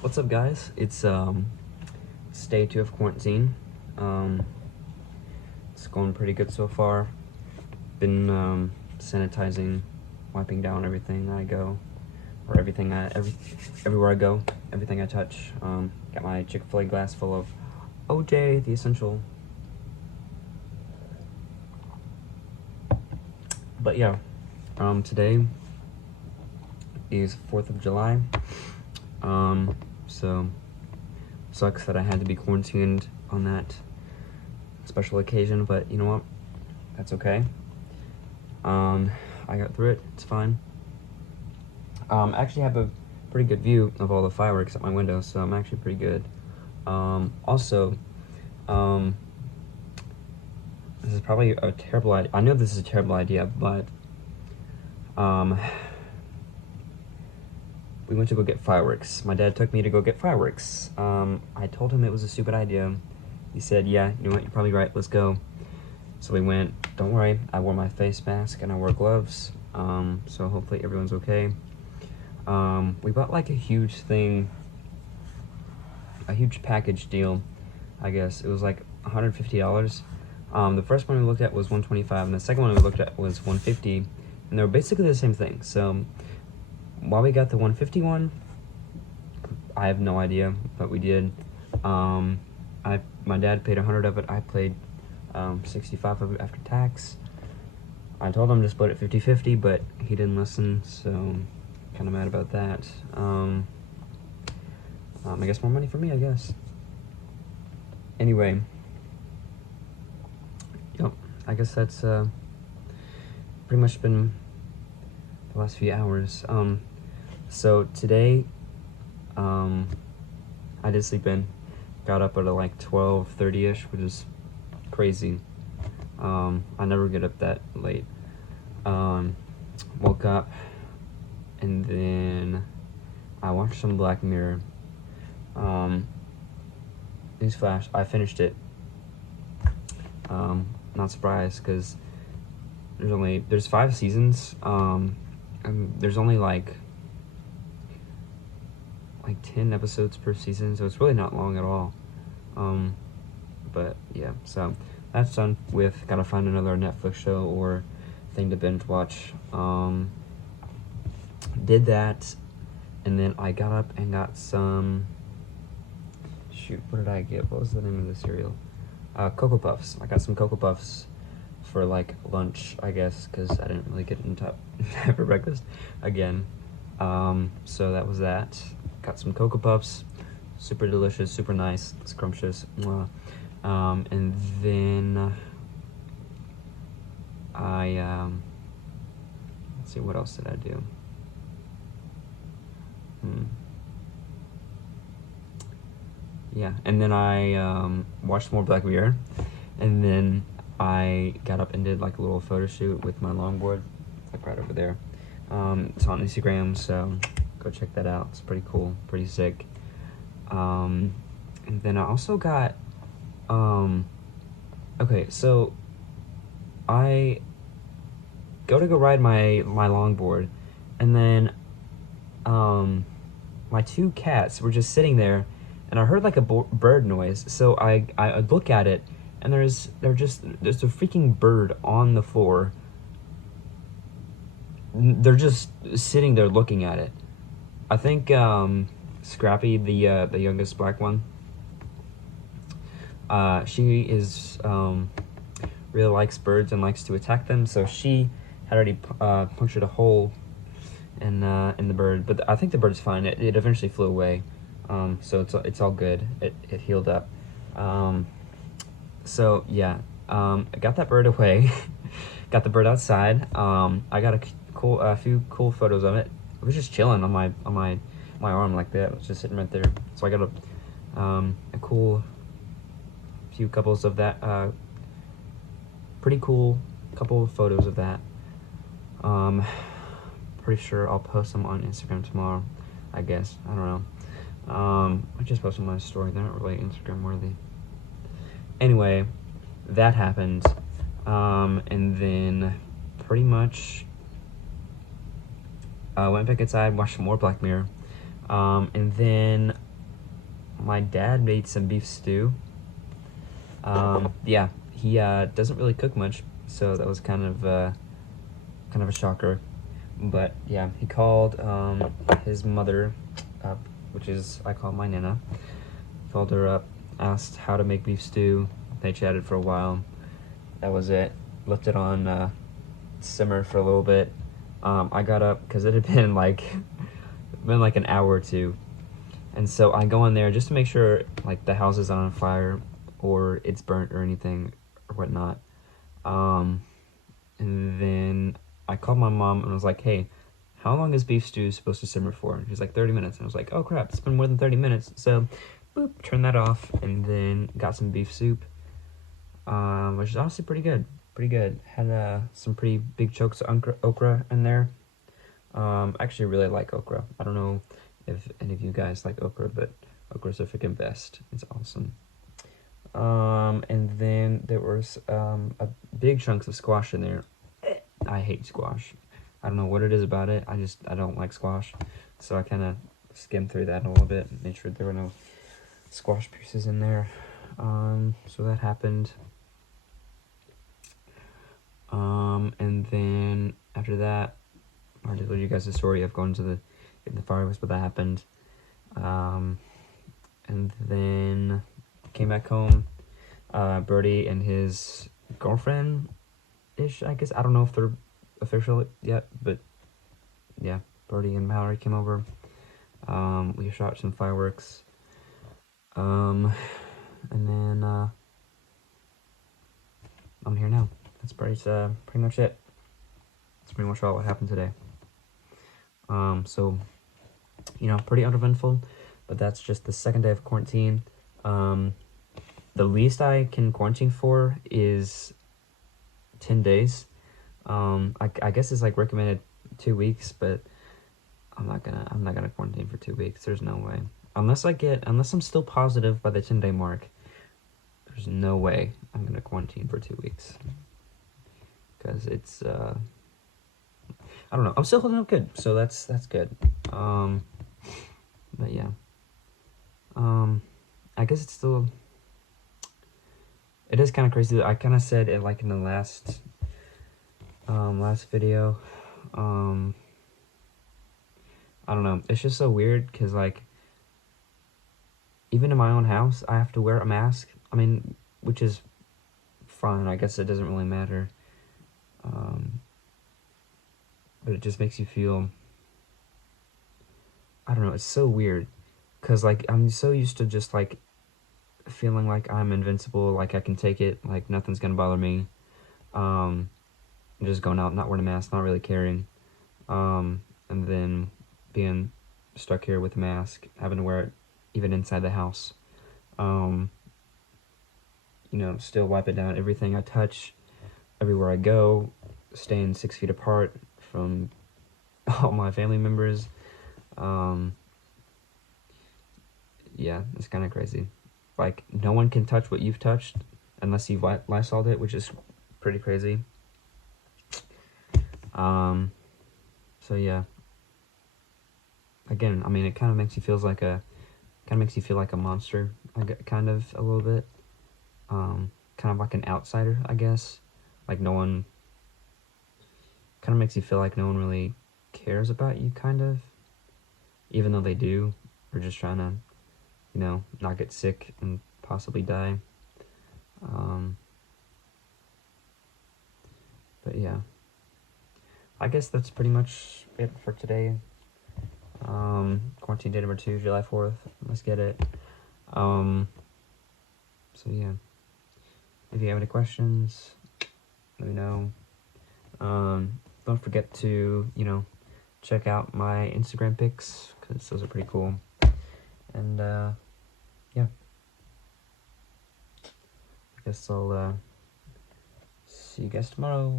What's up, guys? It's day 2 of quarantine. It's going pretty good so far. Been sanitizing, wiping down everything I go, or everywhere I go, everything I touch. Got my Chick-fil-A glass full of OJ, the essential. But yeah, today is 4th of July. So sucks that I had to be quarantined on that special occasion, but you know what? That's okay. I got through it. It's fine. I actually have a pretty good view of all the fireworks at my window, so I'm actually pretty good. Also, this is probably a terrible idea. I know this is a terrible idea, but we went to go get fireworks. My dad took me to go get fireworks. I told him it was a stupid idea. He said, yeah, you know what, you're probably right, let's go. So we went. Don't worry, I wore my face mask and I wore gloves, so hopefully everyone's okay. We bought like a huge thing, a huge package deal, I guess. It was like $150. The first one we looked at was $125, and the second one we looked at was $150, and they were basically the same thing. So while we got the $150 one, I have no idea, but we did. My dad paid $100 of it. I paid $65 of it after tax. I told him to split it 50-50, but he didn't listen, so kind of mad about that. I guess more money for me, I guess. Anyway, yep, I guess that's pretty much been the last few hours. So today, I did sleep in. Got up at like 12:30ish, which is crazy. I never get up that late. Woke up, and then I watched some Black Mirror. Newsflash, I finished it. Not surprised, because there's 5 seasons, and there's only like 10 episodes per season, so it's really not long at all. But yeah, so that's done with. Gotta find another Netflix show or thing to binge watch. Did that, and then I got up and got some, what did I get? What was the name of the cereal? Cocoa Puffs. I got some Cocoa Puffs for like lunch, I guess, because I didn't really get in top for breakfast again. So that was that. Got some Cocoa Puffs, super delicious, super nice, scrumptious. And then let's see, what else did I do? Yeah, and then I watched more Black Mirror, and then I got up and did like a little photo shoot with my longboard, like right over there. It's on Instagram, so go check that out. It's pretty cool, pretty sick. And then I also got, okay, so I go ride my longboard, and then my 2 cats were just sitting there, and I heard like a bird noise. So I look at it, and there's a freaking bird on the floor. They're just sitting there looking at it. I think Scrappy, the youngest black one, she is really likes birds and likes to attack them. So she had already punctured a hole in the bird, but I think the bird's fine. It eventually flew away, so it's all good. It healed up. So yeah, I got that bird away. Got the bird outside. I got a few cool photos of it. It was just chilling on my arm like that. It was just sitting right there. So I got a cool few couples of that. Pretty cool couple of photos of that. Pretty sure I'll post them on Instagram tomorrow, I guess. I don't know. I just posted my story. They're not really Instagram worthy. Anyway, that happened. And then pretty much went back inside, watched some more Black Mirror. And then my dad made some beef stew. Yeah, he doesn't really cook much, so that was kind of a shocker. But yeah, he called his mother up, which is, I call my Nana. Called her up, asked how to make beef stew. They chatted for a while. That was it. Left it on simmer for a little bit. I got up because it had been like an hour or two, and so I go in there just to make sure like the house isn't on fire or it's burnt or anything or whatnot. And then I called my mom and was like, hey, how long is beef stew supposed to simmer for? And she's like, 30 minutes. And I was like, oh crap, it's been more than 30 minutes. So, boop, turn that off, and then got some beef soup, which is honestly pretty good. Pretty good. Had some pretty big chunks of okra in there. I actually really like okra. I don't know if any of you guys like okra, but okra's the freaking best. It's awesome. And then there was a big chunks of squash in there. I hate squash. I don't know what it is about it. I don't like squash. So I kind of skimmed through that a little bit and made sure there were no squash pieces in there. So that happened. And then after that, I already told you guys the story of going to the fireworks, but that happened. And then came back home. Brody and his girlfriend-ish, I guess. I don't know if they're official yet, but yeah, Brody and Mallory came over. We shot some fireworks. And then I'm here now. That's pretty much it. That's pretty much all what happened today. So, pretty uneventful, but that's just the second day of quarantine. The least I can quarantine for is 10 days. I guess it's like recommended 2 weeks, but I'm not gonna quarantine for 2 weeks. There's no way. Unless I'm still positive by the 10-day mark, there's no way I'm gonna quarantine for 2 weeks. Because it's I don't know. I'm still holding up good, so that's good. But yeah. I guess it's still. It is kind of crazy. I kind of said it like in the last video. I don't know. It's just so weird because like, even in my own house, I have to wear a mask. I mean, which is fine. I guess it doesn't really matter. But it just makes you feel. I don't know. It's so weird because like I'm so used to just like feeling like I'm invincible, like I can take it, like nothing's gonna bother me. Just going out, not wearing a mask, not really caring. And then being stuck here with a mask, having to wear it even inside the house. Still wipe it down everything I touch, everywhere I go, staying 6 feet apart from all my family members. Yeah, it's kind of crazy. Like, no one can touch what you've touched unless you've Lysol'd it, which is pretty crazy. So yeah. Again, I mean, it kind of makes you feel like a monster, kind of a little bit. Kind of like an outsider, I guess. Like no one. Kind of makes you feel like no one really cares about you, kind of. Even though they do, or just trying to, not get sick and possibly die. But yeah, I guess that's pretty much it for today. Quarantine day number 2, July 4th. Let's get it. So yeah, if you have any questions, let me know. Don't forget to, check out my Instagram pics, because those are pretty cool. And, yeah. I guess I'll, see you guys tomorrow.